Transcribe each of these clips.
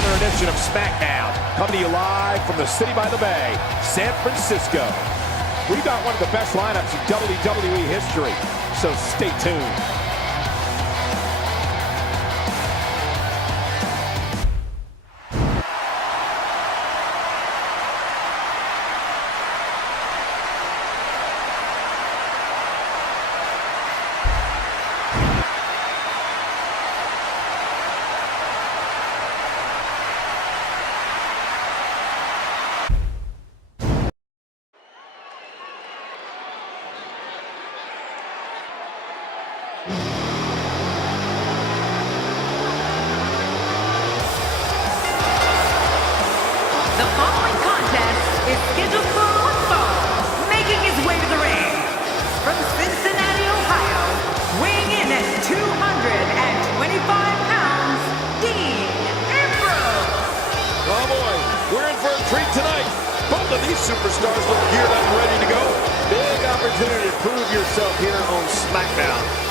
another edition of Smackdown, coming to you live from the city by the bay, San Francisco. We've got one of the best lineups in WWE history, so stay tuned. The following contest is scheduled for one fall, making his way to the ring. From Cincinnati, Ohio, weighing in at 225 pounds, Dean Ambrose. Oh boy, we're in for a treat tonight. Both of these superstars look geared up and ready to go. Big opportunity to prove yourself here on Smackdown.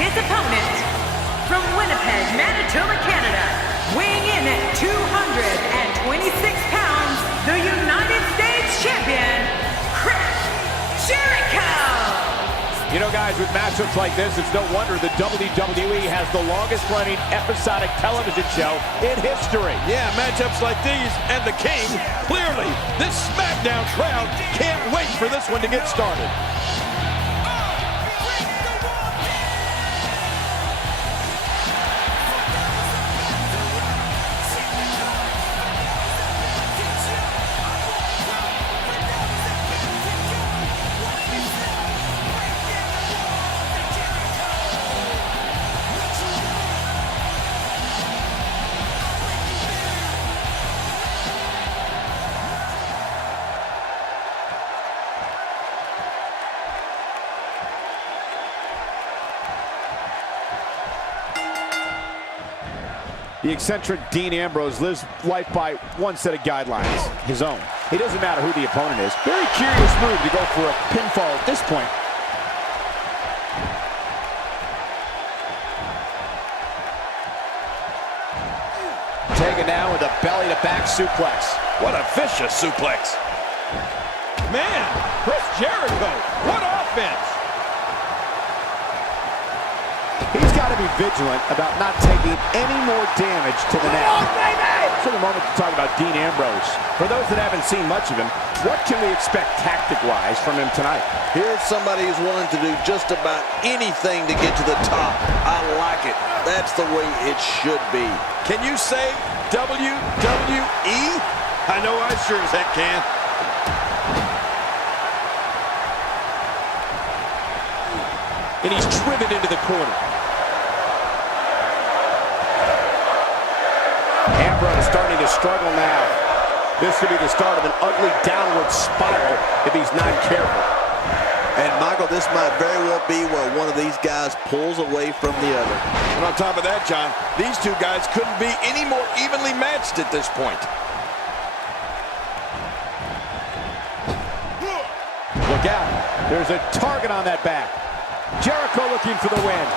His opponent, from Winnipeg, Manitoba, Canada, weighing in at 226 pounds, the United States Champion, Chris Jericho! You know, guys, with matchups like this, it's no wonder the WWE has the longest-running episodic television show in history. Yeah, matchups like these, and the King, clearly, this Smackdown crowd can't wait for this one to get started. The eccentric Dean Ambrose lives life by one set of guidelines, his own. It doesn't matter who the opponent is. Very curious move to go for a pinfall at this point. Taken down with a belly-to-back suplex. What a vicious suplex. Man, Chris Jericho, what offense! He's got to be vigilant about not taking any more damage to the neck. So the moment to talk about Dean Ambrose. For those that haven't seen much of him, what can we expect tactic-wise from him tonight? Here's somebody who's willing to do just about anything to get to the top. I like it. That's the way it should be. Can you say WWE? I know I sure as heck can. And he's driven into the corner. Ambrose starting to struggle now. This could be the start of an ugly downward spiral if he's not careful. And Michael, this might very well be where one of these guys pulls away from the other. And on top of that, John, these two guys couldn't be any more evenly matched at this point. Look out. There's a target on that back. Jericho looking for the win.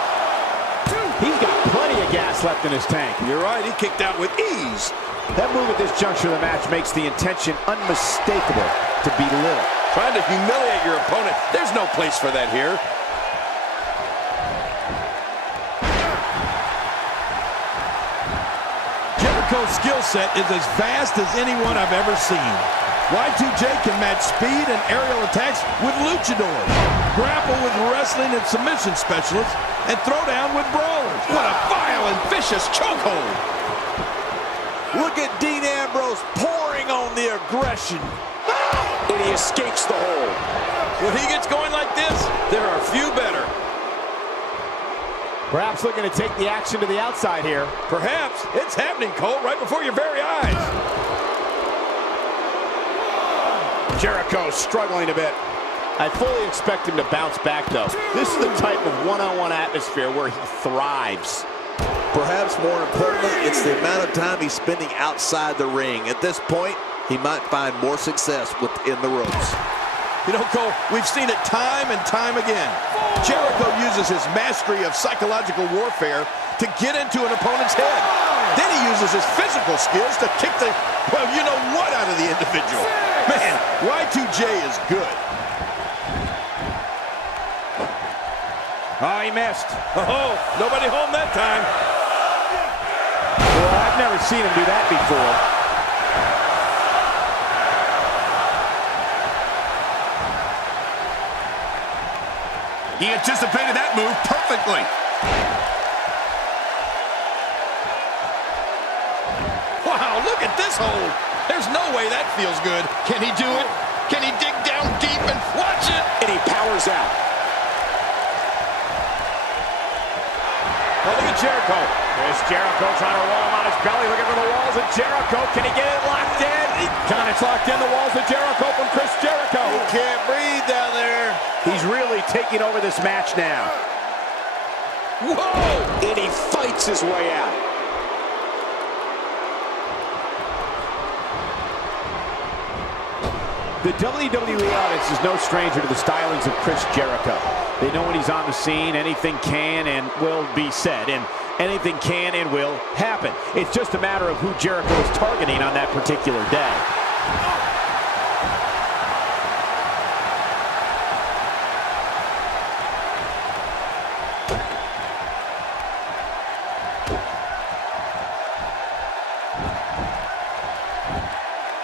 He's got plenty of gas left in his tank. You're right, he kicked out with ease. That move at this juncture of the match makes the intention unmistakable to belittle. Trying to humiliate your opponent. There's no place for that here. Jericho's skill set is as vast as anyone I've ever seen. Y2J can match speed and aerial attacks with luchadors, grapple with wrestling and submission specialists, and throw down with brawlers. What a vile and vicious chokehold! Look at Dean Ambrose pouring on the aggression. And he escapes the hold. When he gets going like this, there are few better. Perhaps looking to take the action to the outside here. Perhaps it's happening, Cole, right before your very eyes. Jericho struggling a bit. I fully expect him to bounce back, though. This is the type of one-on-one atmosphere where he thrives. Perhaps more importantly, it's the amount of time he's spending outside the ring. At this point, he might find more success within the ropes. You know, Cole, we've seen it time and time again. Jericho uses his mastery of psychological warfare to get into an opponent's head. Then he uses his physical skills to kick the, well, you know what out of the individual. Man, Y2J is good. Oh, he missed. Oh, nobody home that time. Well, I've never seen him do that before. He anticipated that move perfectly. Wow, look at this hold. There's no way that feels good. Can he do it? Can he dig down deep and watch it? And he powers out. Oh, look at Jericho. There's Jericho trying to roll him on his belly, looking for the walls of Jericho. Can he get it locked in? It's locked in, the walls of Jericho from Chris Jericho. He can't breathe down there. He's really taking over this match now. Whoa! And he fights his way out. The WWE audience is no stranger to the stylings of Chris Jericho. They know when he's on the scene, anything can and will be said, and anything can and will happen. It's just a matter of who Jericho is targeting on that particular day.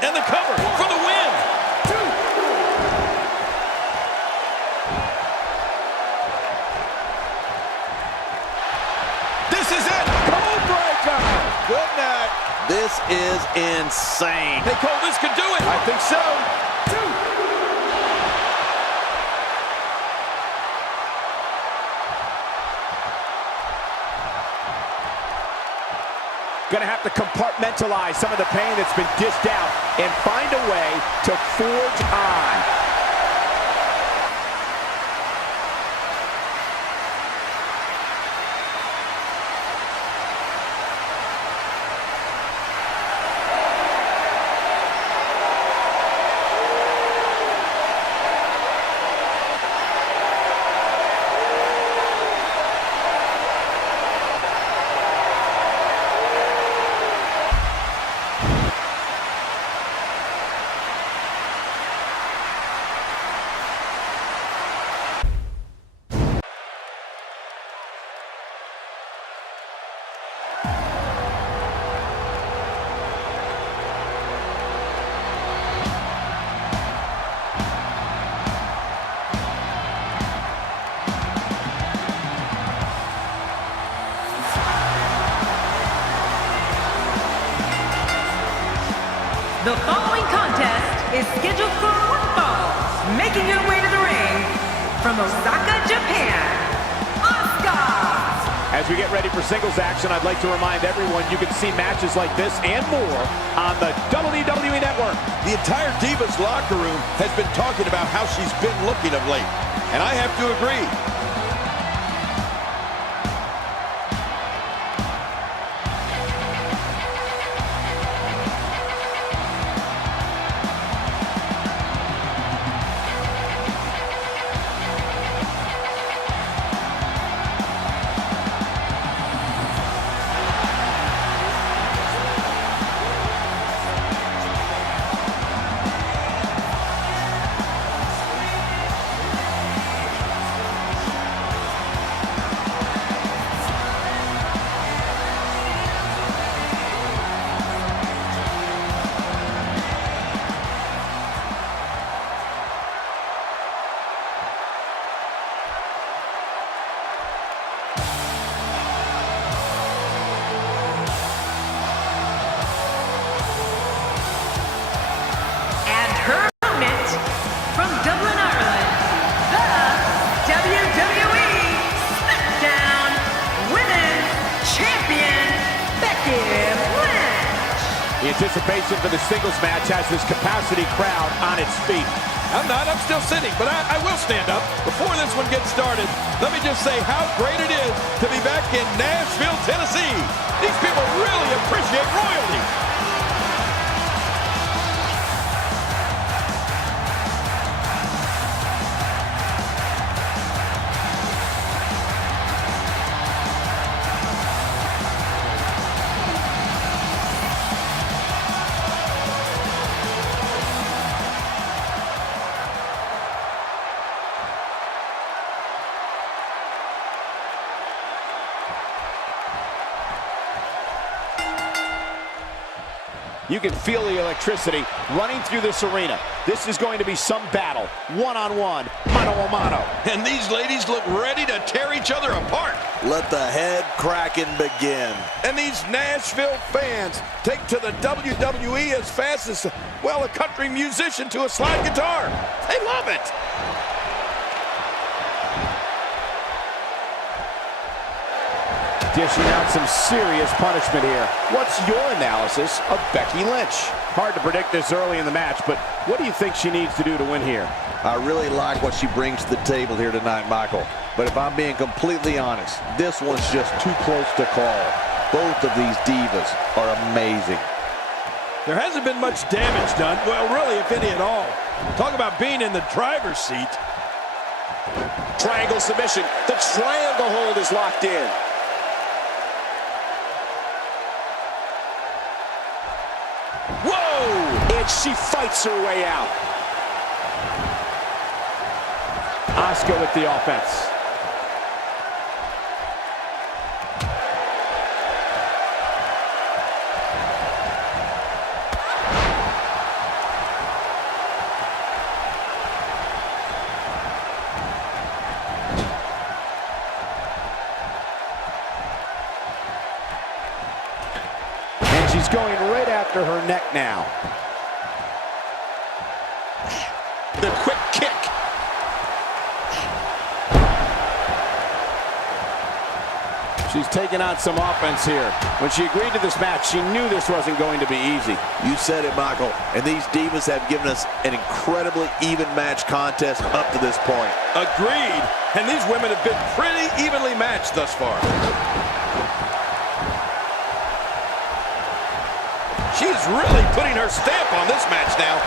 And the cover for the win. This is it. Code breaker. Good night. This is insane. Hey, Cole, this could do it. I think so. Gonna have to compartmentalize some of the pain that's been dished out and find a way to forge on. The following contest is scheduled for one fall. Making her way to the ring from Osaka, Japan, Asuka. As we get ready for singles action, I'd like to remind everyone you can see matches like this and more on the WWE Network. The entire Divas locker room has been talking about how she's been looking of late, and I have to agree. anticipation for the singles match has this capacity crowd on its feet. I'm still sitting, but I will stand up. Before this one gets started, let me just say how great it is to be back in Nashville, Tennessee. These people really appreciate royalty. You can feel the electricity running through this arena. This is going to be some battle, one-on-one, mano-a-mano. And these ladies look ready to tear each other apart. Let the head cracking begin. And these Nashville fans take to the WWE as fast as, well, a country musician to a slide guitar. They love it. Dishing out some serious punishment here. What's your analysis of Becky Lynch? Hard to predict this early in the match, but what do you think she needs to do to win here? I really like what she brings to the table here tonight, Michael. But if I'm being completely honest, this one's just too close to call. Both of these divas are amazing. There hasn't been much damage done. Well, really, if any at all. Talk about being in the driver's seat. Triangle submission. The triangle hold is locked in. Whoa! And she fights her way out. Asuka with the offense. She's going right after her neck now. The quick kick. She's taking on some offense here. When she agreed to this match, she knew this wasn't going to be easy. You said it, Michael. And these divas have given us an incredibly even match contest up to this point. Agreed. And these women have been pretty evenly matched thus far. She's really putting her stamp on this match now.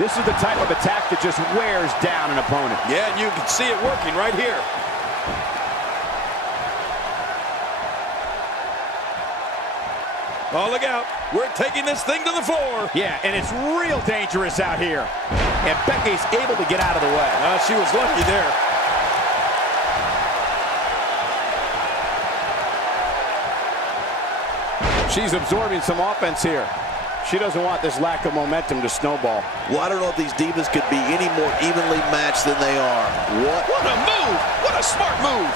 This is the type of attack that just wears down an opponent. Yeah, and you can see it working right here. Oh, look out. We're taking this thing to the floor. Yeah, and it's real dangerous out here. And Becky's able to get out of the way. She was lucky there. She's absorbing some offense here. She doesn't want this lack of momentum to snowball. Well, I don't know if these divas could be any more evenly matched than they are. What a move! What a smart move!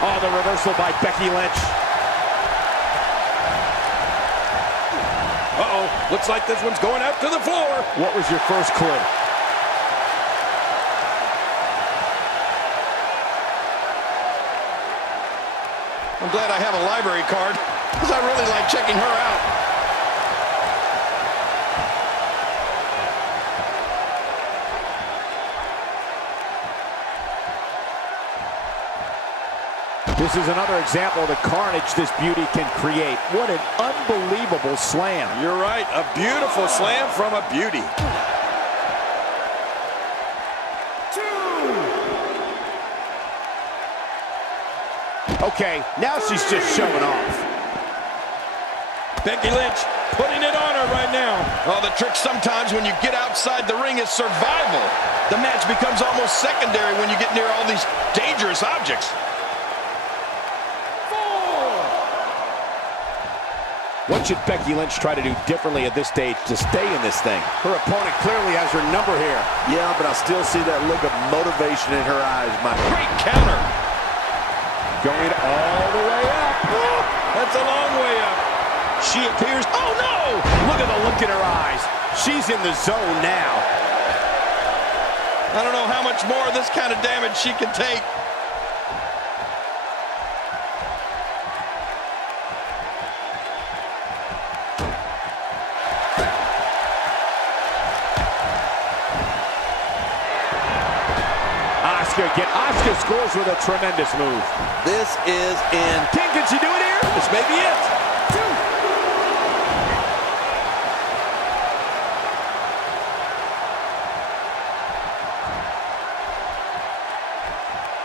Oh, the reversal by Becky Lynch. Uh-oh, looks like this one's going out to the floor. What was your first clue? I'm glad I have a library card, because I really like checking her out. This is another example of the carnage this beauty can create. What an unbelievable slam. You're right, a beautiful slam from a beauty. Okay, now she's just showing off. Becky Lynch putting it on her right now. Oh, the trick sometimes when you get outside the ring is survival. The match becomes almost secondary when you get near all these dangerous objects. What should Becky Lynch try to do differently at this stage to stay in this thing? Her opponent clearly has her number here. Yeah, but I still see that look of motivation in her eyes, Michael. Great counter. Going all the way up. Oh, that's a long way up. She appears, oh no! Look at the look in her eyes. She's in the zone now. I don't know how much more of this kind of damage she can take. Asuka again. Asuka scores with a tremendous move. This is in. Can she do it here? This may be it.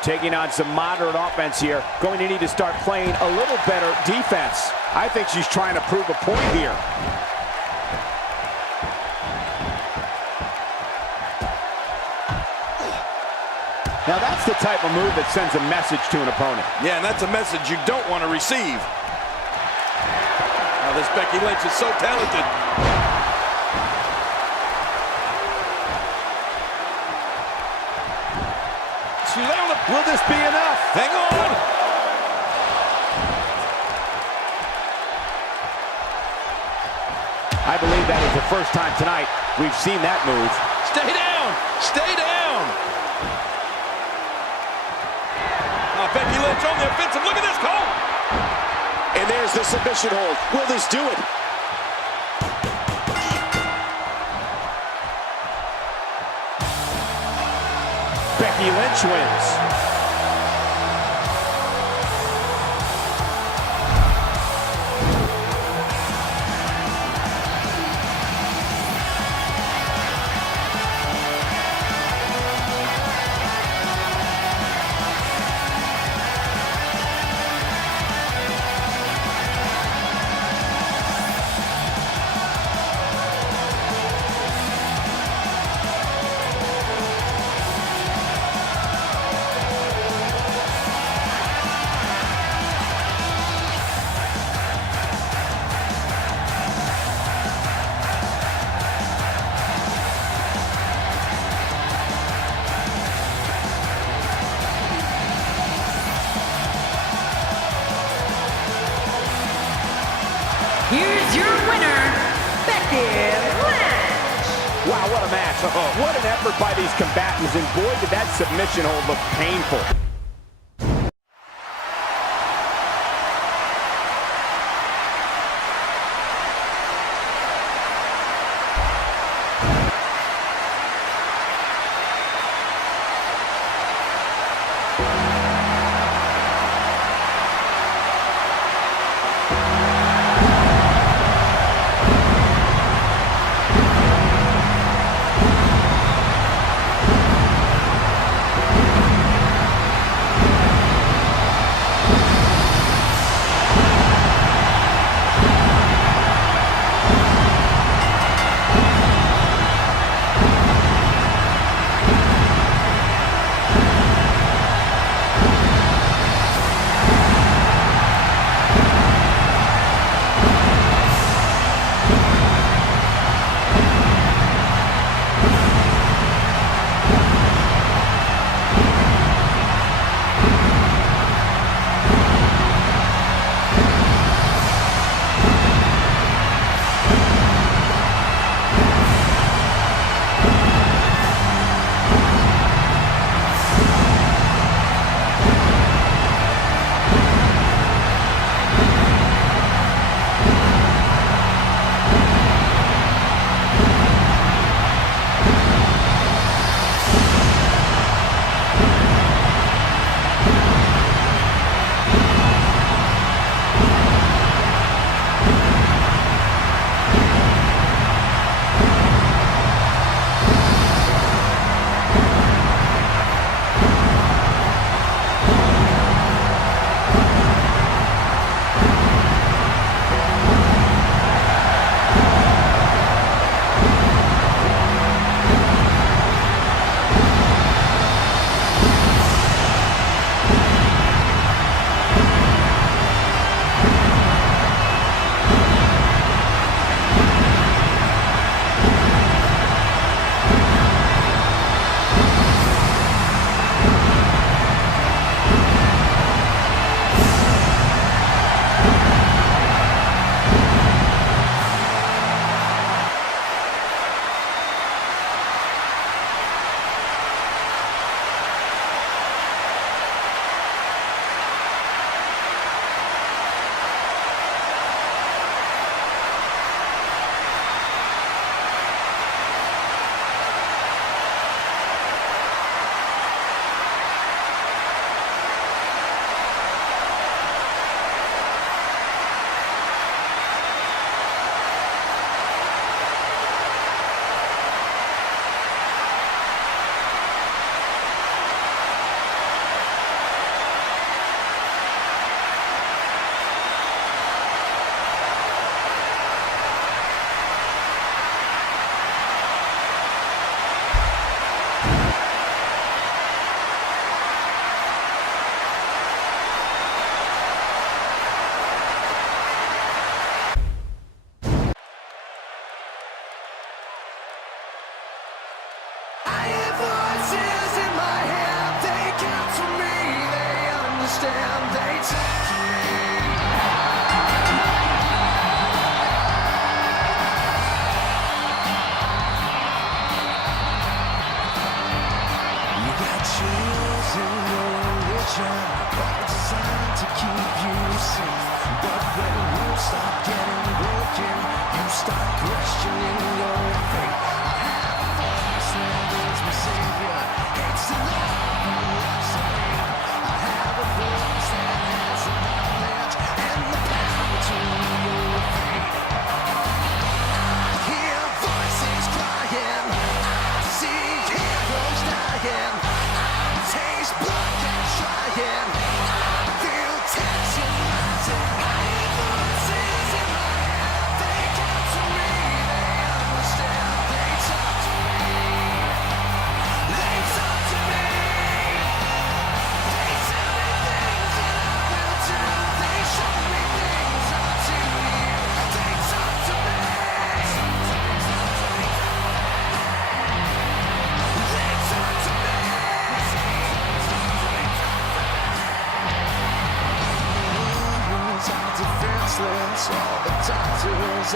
Taking on some moderate offense here. Going to need to start playing a little better defense. I think she's trying to prove a point here. Now that's the type of move that sends a message to an opponent. Yeah, and that's a message you don't want to receive. Oh, this Becky Lynch is so talented. Will this be enough? Hang on. I believe that is the first time tonight we've seen that move. Stay down. Stay down. Becky Lynch on the offensive. Look at this, Cole. And there's the submission hold. Will this do it? Becky Lynch wins. Here's your winner, Becky Lynch. Wow, what a match. What an effort by these combatants, and boy, did that submission hold look painful.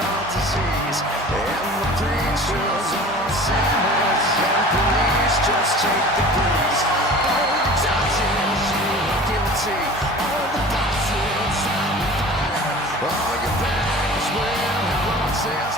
heart disease. And the preachers all say words, and police just take the breeze. All the judges, you are guilty. All the bosses, I'm the fighter. All your bags will have losses.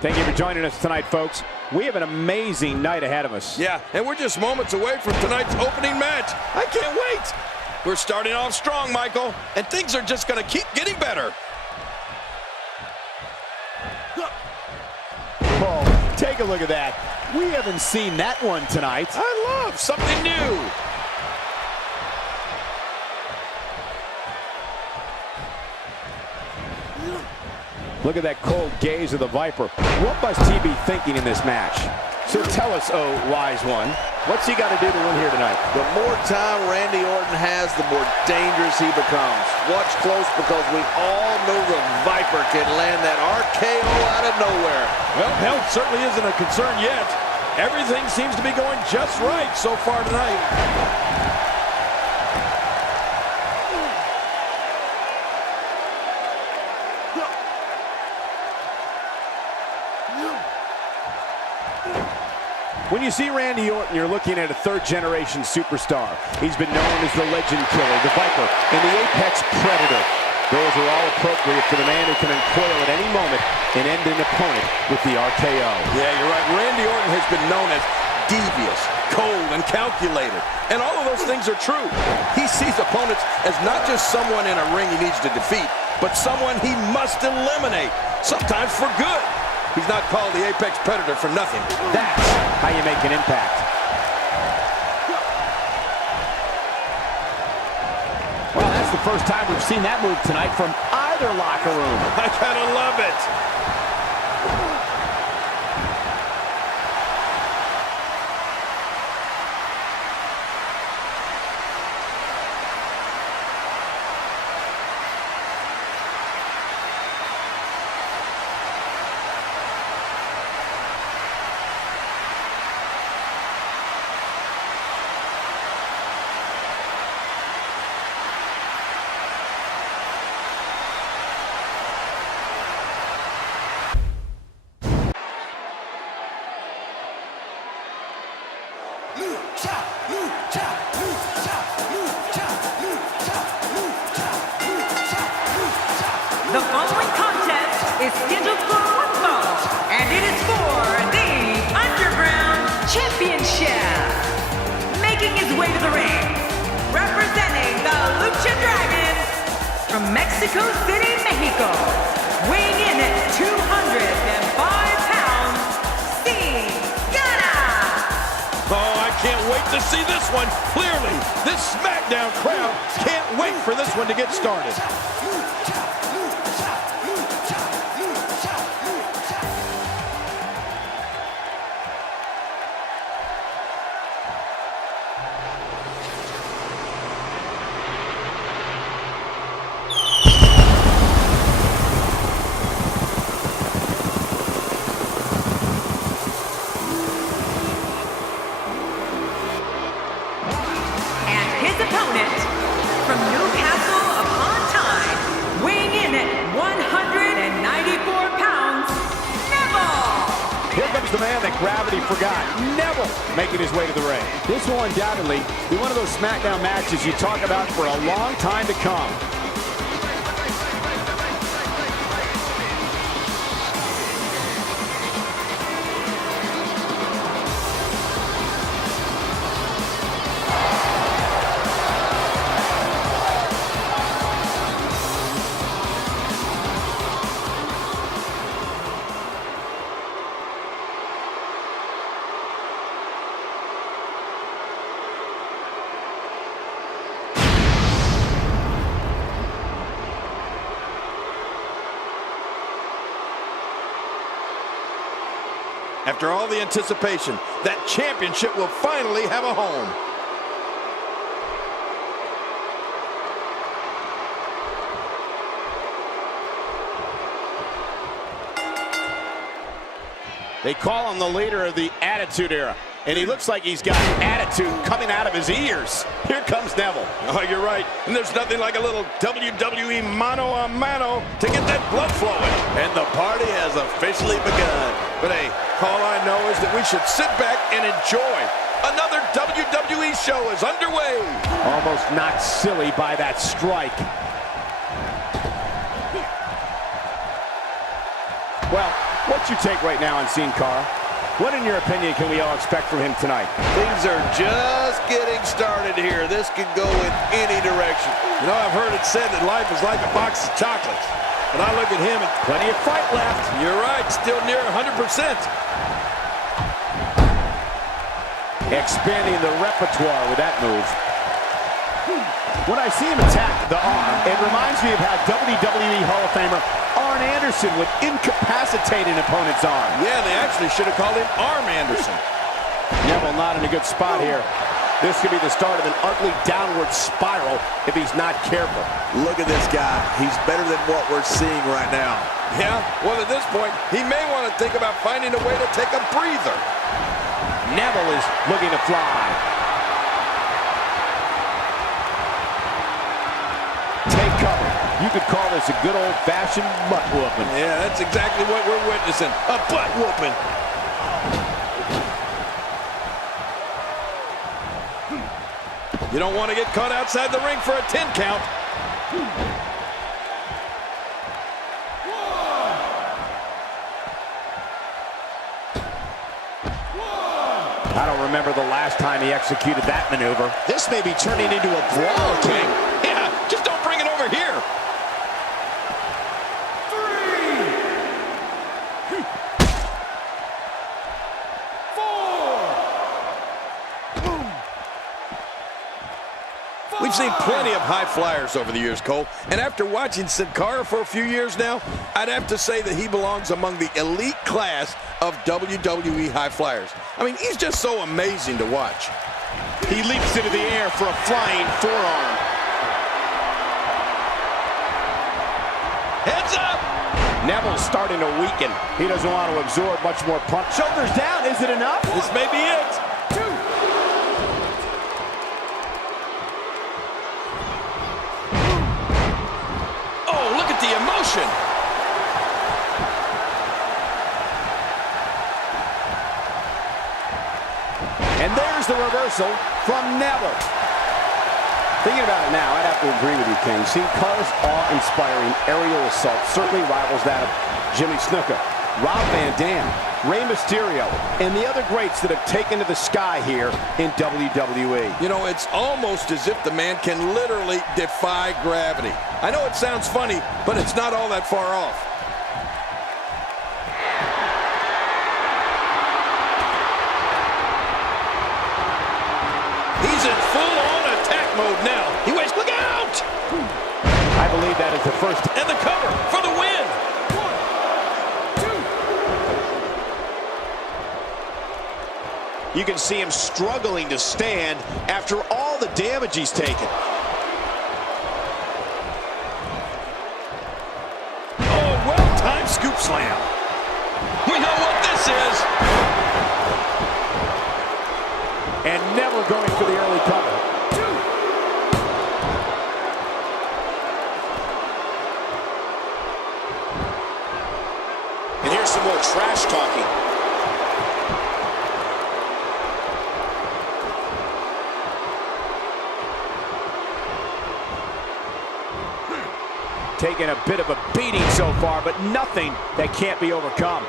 Thank you for joining us tonight, folks. We have an amazing night ahead of us. Yeah, and we're just moments away from tonight's opening match. I can't wait. We're starting off strong, Michael, and things are just going to keep getting better. Oh, take a look at that. We haven't seen that one tonight. I love something new. Look at that cold gaze of the Viper. What must he be thinking in this match? So tell us, oh, wise one, what's he got to do to win here tonight? The more time Randy Orton has, the more dangerous he becomes. Watch close, because we all know the Viper can land that RKO out of nowhere. Well, health certainly isn't a concern yet. Everything seems to be going just right so far tonight. When you see Randy Orton, you're looking at a third-generation superstar. He's been known as the Legend Killer, the Viper, and the Apex Predator. Those are all appropriate for the man who can uncoil at any moment and end an opponent with the RKO. Yeah, you're right. Randy Orton has been known as devious, cold, and calculated. And all of those things are true. He sees opponents as not just someone in a ring he needs to defeat, but someone he must eliminate, sometimes for good. He's not called the Apex Predator for nothing. That's how you make an impact. Well, that's the first time we've seen that move tonight from either locker room. I gotta love it. The following contest is scheduled for one fall, and it is for the Underground Championship. Making his way to the ring, representing the Lucha Dragons, from from Mexico City, Mexico, weighing in at 205 pounds, Oh, I can't wait to see this one. Clearly, this Smackdown crowd can't wait for this one to get started. from Newcastle upon Tyne, weighing in at 194 pounds, Neville! Here comes the man that gravity forgot, Neville, making his way to the ring. This will undoubtedly be one of those Smackdown matches you talk about for a long time to come. After all the anticipation, that championship will finally have a home. They call him the leader of the Attitude Era, and he looks like he's got attitude coming out of his ears. Here comes Neville. Oh, you're right. And there's nothing like a little WWE mano-a-mano to get that blood flowing. And the party has officially begun. But hey, all I know is that we should sit back and enjoy. Another WWE show is underway. Almost knocked silly by that strike. Well, what's your take right now on Sin Cara? What, in your opinion, can we all expect from him tonight? Things are just getting started here. This could go in any direction. You know, I've heard it said that life is like a box of chocolates. But I look at him and Plenty of fight left. you're right, still near 100%. Expanding the repertoire with that move. When I see him attack the arm, it reminds me of how WWE Hall of Famer Arn Anderson would incapacitate an opponent's arm. Yeah, they actually should have called him Arm Anderson. Neville not in a good spot here. This could be the start of an ugly downward spiral if he's not careful. Look at this guy. He's better than what we're seeing right now. Yeah, well, at this point, he may want to think about finding a way to take a breather. Neville is looking to fly. Take cover. You could call this a good old-fashioned butt whooping. Yeah, that's exactly what we're witnessing. A butt whooping. You don't want to get caught outside the ring for a 10 count. I don't remember the last time he executed that maneuver. This may be turning into a brawl, King. Yeah, just don't bring it over here. We've seen plenty of high flyers over the years, Cole. And after watching Sin Cara for a few years now, I'd have to say that he belongs among the elite class of WWE high flyers. I mean, he's just so amazing to watch. He leaps into the air for a flying forearm. Heads up! Neville's starting to weaken. He doesn't want to absorb much more punch. Shoulders down, is it enough? This may be it. Oh, look at the emotion. And there's the reversal from Neville. Thinking about it now, I'd have to agree with you, King. Sin Cara's awe-inspiring aerial assault certainly rivals that of Jimmy Snuka. Rob Van Dam, Rey Mysterio, and the other greats that have taken to the sky here in WWE. You know, it's almost as if the man can literally defy gravity. I know it sounds funny, but it's not all that far off. He's in full-on attack mode now. He waits, look out! I believe that is the first. And the cover for the win. 1, 2. You can see him struggling to stand after all the damage he's taken. Oh, well-timed scoop slam. We know what this is. And never going for the early cover. 2. And here's some more trash talking. Taking a bit of a beating so far, but nothing that can't be overcome.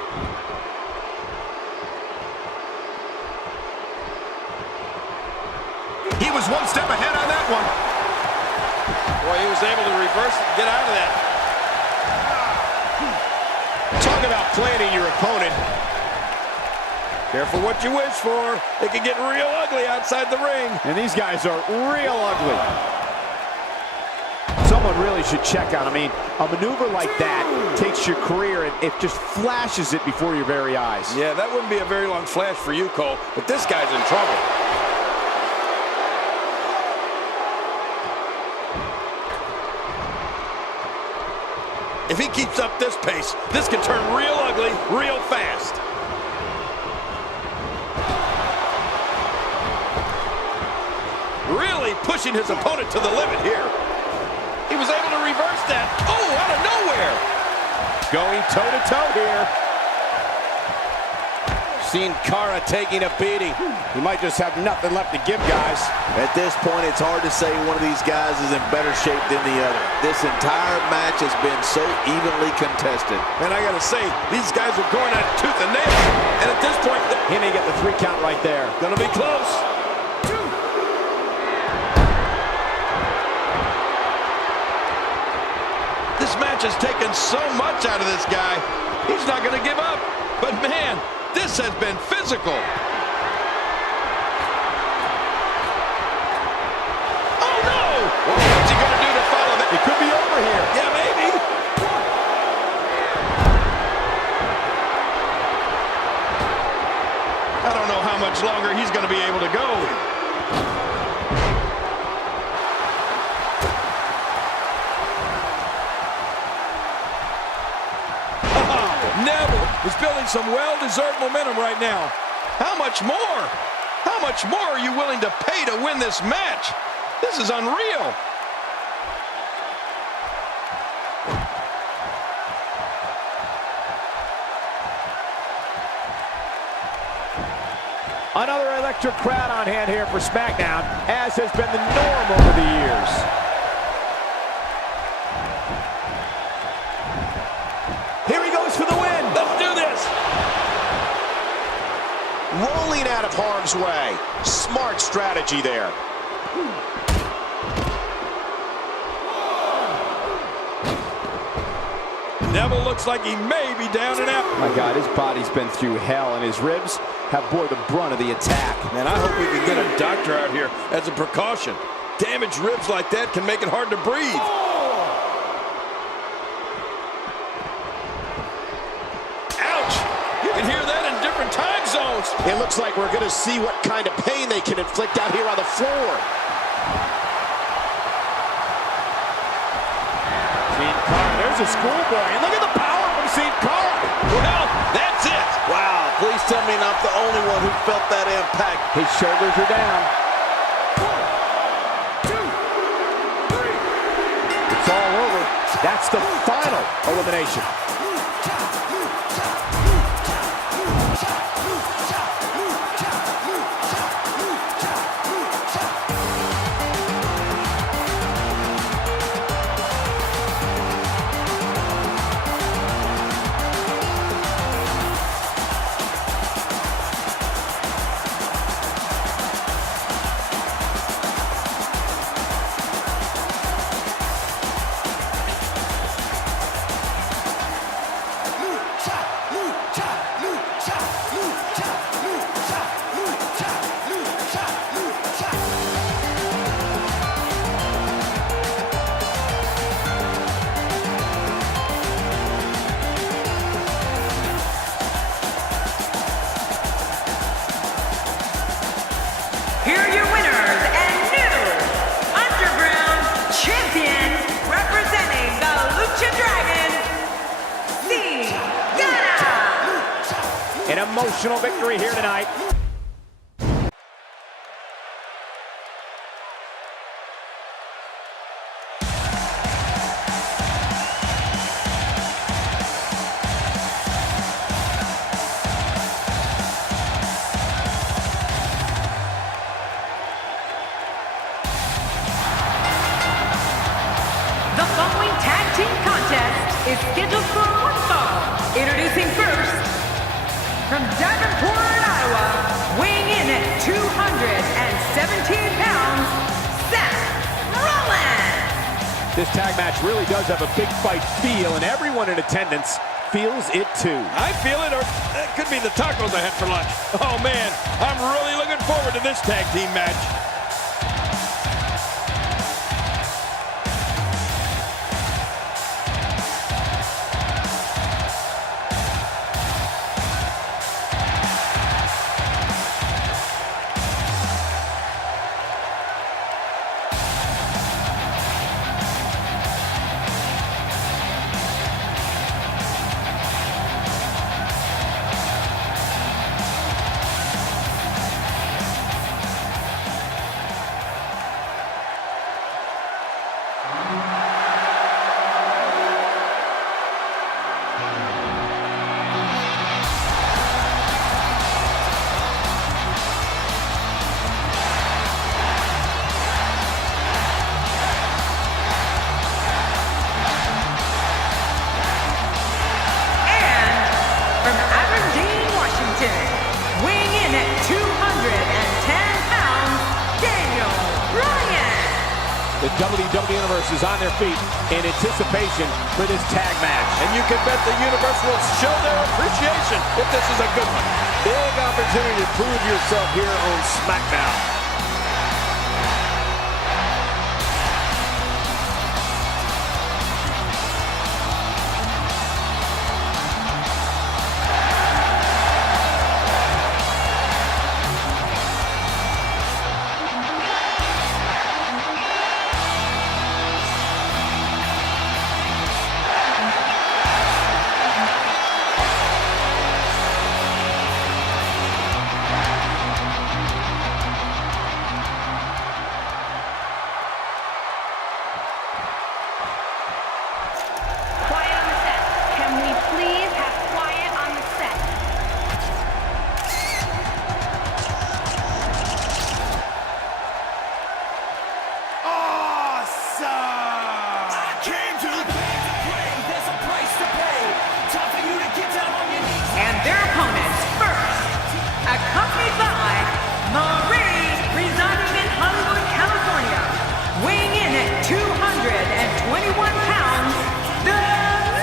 He was one step ahead on that one. Boy, he was able to reverse it and get out of that. Talk about planning your opponent. Careful what you wish for. It can get real ugly outside the ring. And these guys are real ugly. Someone really should check on. I mean, a maneuver like that takes your career and it just flashes it before your very eyes. Yeah, that wouldn't be a very long flash for you, Cole, but this guy's in trouble. If he keeps up this pace, this can turn real ugly real fast. Really pushing his opponent to the limit here. He was able to reverse that. Oh, out of nowhere. Going toe-to-toe here. Seen Cara taking a beating. He might just have nothing left to give, guys. At this point, it's hard to say one of these guys is in better shape than the other. This entire match has been so evenly contested. And I gotta say, these guys are going at tooth and nail. And at this point, He may get the 3 count right there. gonna be close. 2. This match has taken so much out of this guy. He's not gonna give up. But man, this has been physical. Oh no! What's he gonna do to follow that? It could be over here. Yeah, maybe. I don't know how much longer he's going to be able to go. Neville is building some well-deserved momentum right now. How much more? How much more are you willing to pay to win this match? This is unreal. Another electric crowd on hand here for Smackdown, as has been the norm over the years. Here he goes for the win. Let's do this. Rolling out of harm's way. Smart strategy there. Neville looks like he may be down and out. My God, his body's been through hell, and his ribs have bore the brunt of the attack. Man, I hope we can get a doctor out here as a precaution. Damaged ribs like that can make it hard to breathe. Ouch! You can hear that in different time zones. It looks like we're going to see what kind of pain they can inflict out here on the floor. There's a schoolboy, and look at the power from Sin Cara. Well, that's it. Wow, please tell me not the only one who felt that impact. His shoulders are down. 1, 2, 3. It's all over. That's the final elimination. An emotional victory here tonight. The following tag team contest is scheduled for one fall. Introducing first, from Davenport, Iowa, weighing in at 217 pounds, Seth Rollins. This tag match really does have a big fight feel, and everyone in attendance feels it too. I feel it, or it could be the tacos I had for lunch. Oh, man, I'm really looking forward to this tag team match. From Aberdeen, Washington, weighing in at 210 pounds, Daniel Bryan. The WWE Universe is on their feet in anticipation for this tag match. And you can bet the Universe will show their appreciation if this is a good one. Big opportunity to prove yourself here on Smackdown. Quiet on the set. Can we please have quiet on the set? Awesome! I came to the game to play. There's a price to pay. Time for you to get down on your knees. And their opponents first, accompanied by Marie, residing in Hollywood, California, weighing in at 221 pounds, The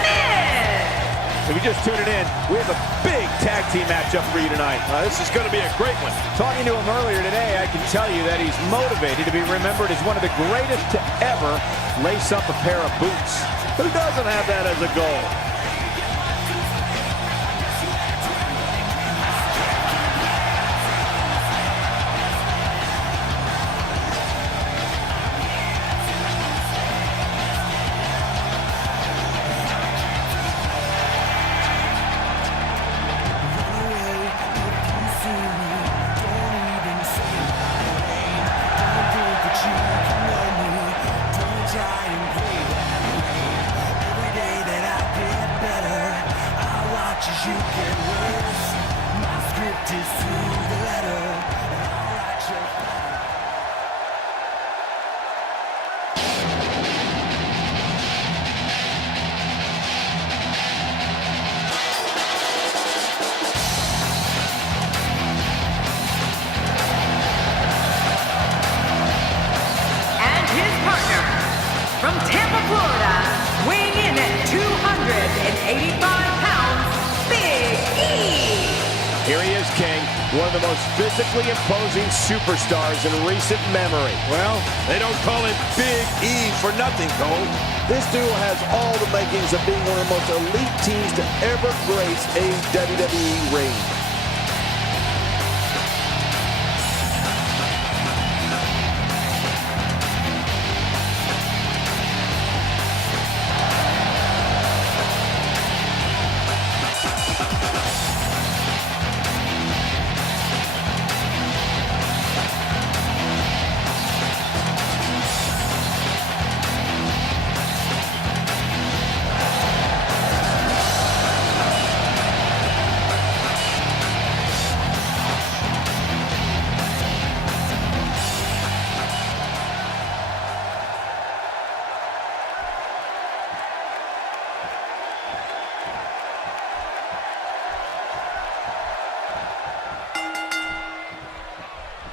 Miz. If you're just tuning in, we have a big tag team matchup for you tonight. This is going to be a great one. Talking to him earlier today, I can tell you that he's motivated to be remembered as one of the greatest to ever lace up a pair of boots. Who doesn't have that as a goal? You get worse. My script is through the letter, and I'll write your And his partner, from Tampa, Florida, weighing in at 285 pounds, Big E. Here he is, King, one of the most physically imposing superstars in recent memory. Well, they don't call him Big E for nothing, Cole. This duo has all the makings of being one of the most elite teams to ever grace a WWE ring.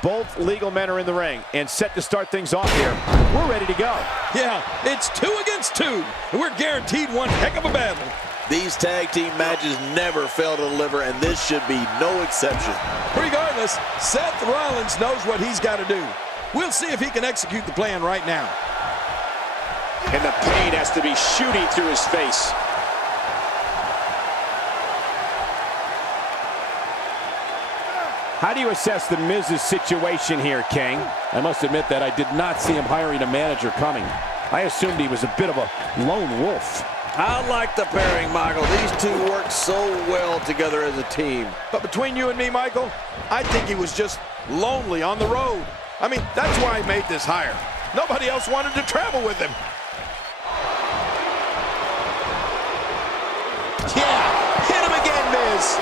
Both legal men are in the ring and set to start things off here. We're ready to go. Yeah, it's 2 against 2, and we're guaranteed one heck of a battle. These tag team matches never fail to deliver, and this should be no exception. Regardless, Seth Rollins knows what he's got to do. We'll see if he can execute the plan right now. And the pain has to be shooting through his face. How do you assess the Miz's situation here, King? I must admit that I did not see him hiring a manager coming. I assumed he was a bit of a lone wolf. I like the pairing, Michael. These two work so well together as a team. But between you and me, Michael, I think he was just lonely on the road. I mean, that's why he made this hire. Nobody else wanted to travel with him. Yeah, hit him again, Miz.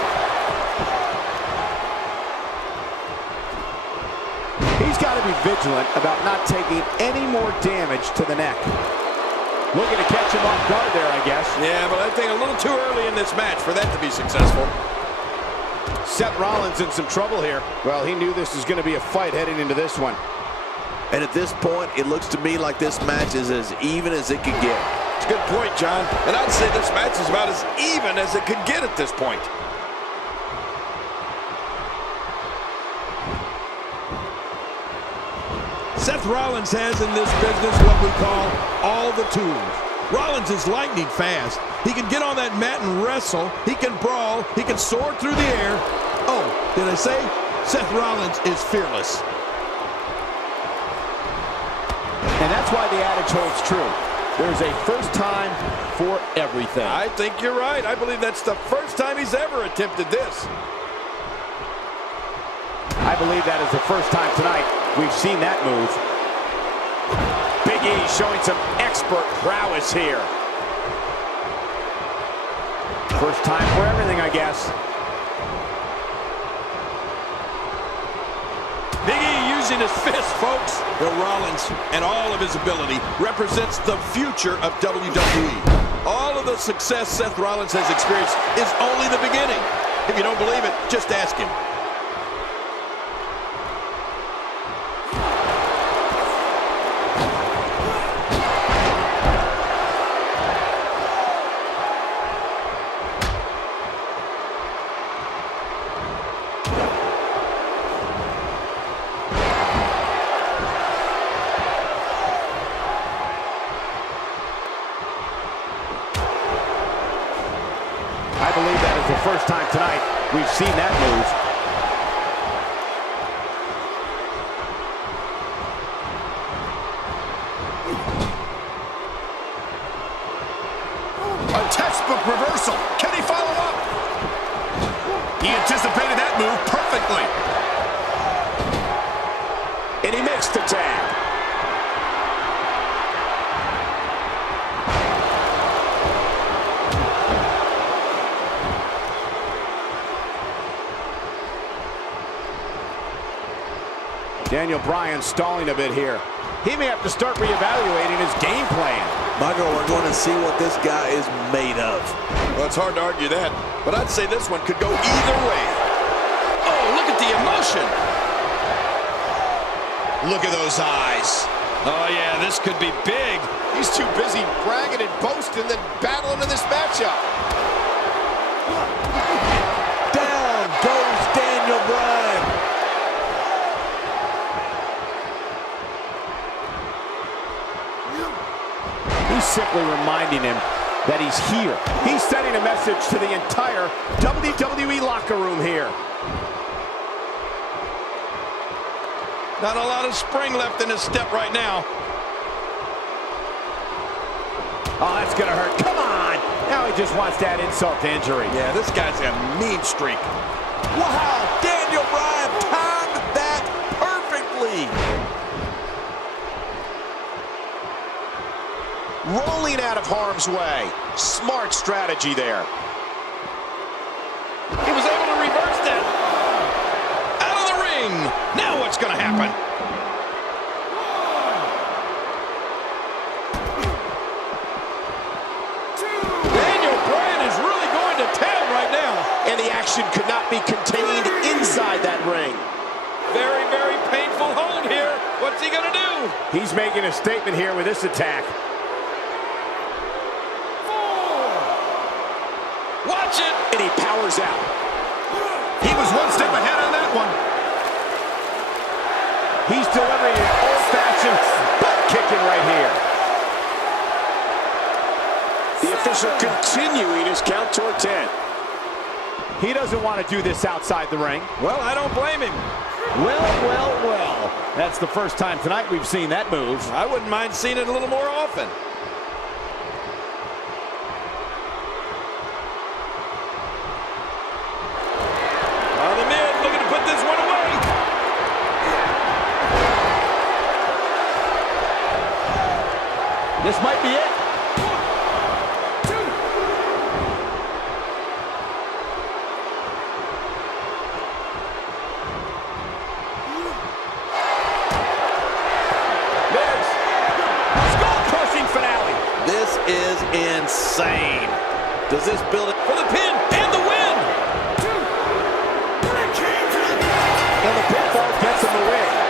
He's got to be vigilant about not taking any more damage to the neck. Looking to catch him off guard there, I guess. Yeah, but I think a little too early in this match for that to be successful. Seth Rollins in some trouble here. Well, he knew this was going to be a fight heading into this one. And at this point, it looks to me like this match is as even as it could get. It's a good point, John. And I'd say this match is about as even as it could get at this point. Seth Rollins has in this business what we call all the tools. Rollins is lightning fast. He can get on that mat and wrestle. He can brawl. He can soar through the air. Oh, did I say? Seth Rollins is fearless. And that's why the adage holds true. There's a first time for everything. I think you're right. I believe that's the first time he's ever attempted this. I believe that is the first time tonight we've seen that move. Big E showing some expert prowess here. First time for everything, I guess. Big E using his fist, folks. Well, Rollins and all of his ability represents the future of WWE. All of the success Seth Rollins has experienced is only the beginning. If you don't believe it, just ask him. I believe that is the first time tonight we've seen that move. A textbook reversal. Can he follow up? He anticipated that move perfectly. And he makes the tag. Daniel Bryan stalling a bit here. He may have to start reevaluating his game plan. Michael, we're going to see what this guy is made of. Well, it's hard to argue that, but I'd say this one could go either way. Oh, look at the emotion. Look at those eyes. Oh, yeah, this could be big. He's too busy bragging and boasting than battling in this matchup. Down goes Daniel Bryan. He's simply reminding him that he's here. He's sending a message to the entire WWE locker room here. Not a lot of spring left in his step right now. Oh, that's gonna hurt. Come on! Now he just wants to add insult to injury. Yeah, this guy's a mean streak. Wow, Daniel Bryan timed that perfectly. Rolling out of harm's way. Smart strategy there. He was able to reverse that. Out of the ring. Now what's going to happen? Daniel Bryan is really going to town right now. And the action could not be contained inside that ring. Very, very painful. What's he gonna do? He's making a statement here with this attack. Watch it! And he powers out. He was one step ahead on that one. He's delivering an old-fashioned butt kicking right here. The official continuing his count toward 10. He doesn't want to do this outside the ring. Well, I don't blame him. Well. That's the first time tonight we've seen that move. I wouldn't mind seeing it a little more often. The Miz looking to put this one away. This might be it. This is insane. Does this build it For the pin and the win. And the pinfall gets him the win.